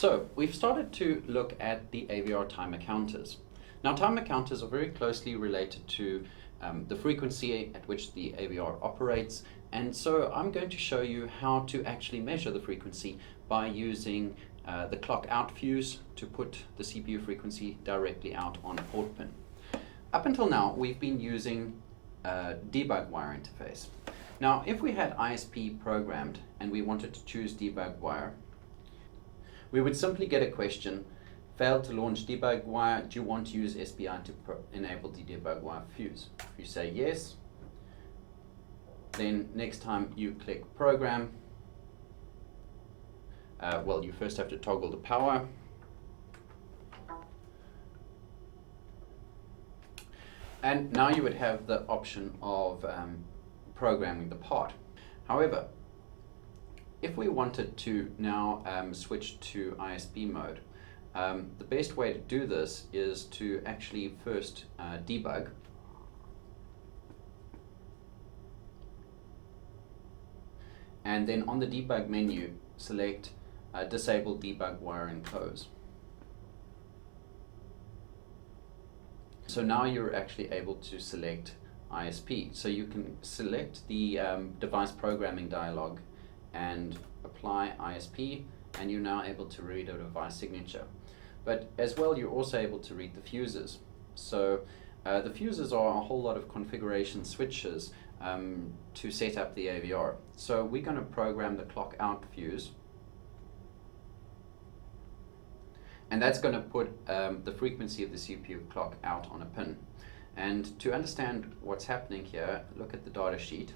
So we've started to look at the AVR timer counters. Now timer counters are very closely related to the frequency at which the AVR operates, and so I'm going to show you how to actually measure the frequency by using the clock out fuse to put the CPU frequency directly out on a port pin. Up until now we've been using debugWIRE interface. Now if we had ISP programmed and we wanted to choose debugWIRE, we would simply get a question: failed to launch debugWIRE, do you want to use SPI to enable the debugWIRE fuse? If you say yes, then next time you click program, well, you first have to toggle the power. And now you would have the option of programming the part. However, if we wanted to now switch to ISP mode, the best way to do this is to actually first debug. And then on the debug menu, select disable debugWIRE and close. So now you're actually able to select ISP. So you can select the device programming dialog and apply ISP, and you're now able to read a device signature. But as well, you're also able to read the fuses. So the fuses are a whole lot of configuration switches to set up the AVR. So we're going to program the clock out fuse, and that's going to put the frequency of the CPU clock out on a pin. And to understand what's happening here, look at the data sheet,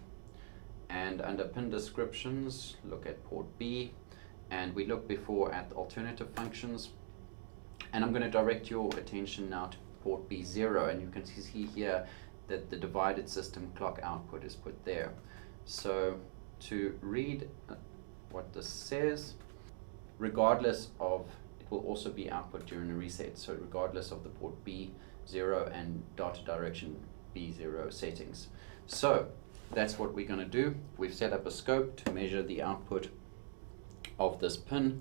and under pin descriptions, look at port B, and we looked before at the alternative functions. And I'm going to direct your attention now to port B0, and you can see here that the divided system clock output is put there. So to read what this says, regardless of, it will also be output during a reset, so regardless of the port B0 and data direction B0 settings. So that's what we're going to do. We've set up a scope to measure the output of this pin,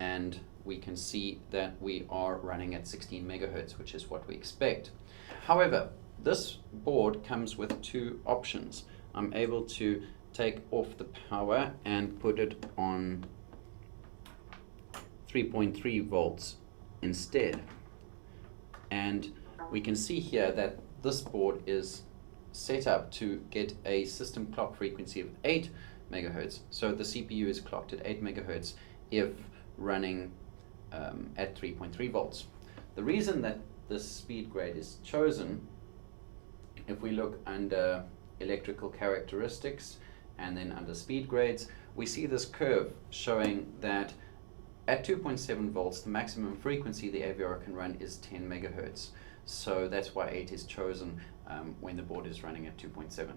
and we can see that we are running at 16 megahertz, which is what we expect. However, this board comes with two options. I'm able to take off the power and put it on 3.3 volts instead. And we can see here that this board is set up to get a system clock frequency of 8 megahertz. So the CPU is clocked at 8 megahertz if running at 3.3 volts. The reason that this speed grade is chosen, if we look under electrical characteristics and then under speed grades, we see this curve showing that at 2.7 volts, the maximum frequency the AVR can run is 10 megahertz. So that's why 8 is chosen when the board is running at 2.7.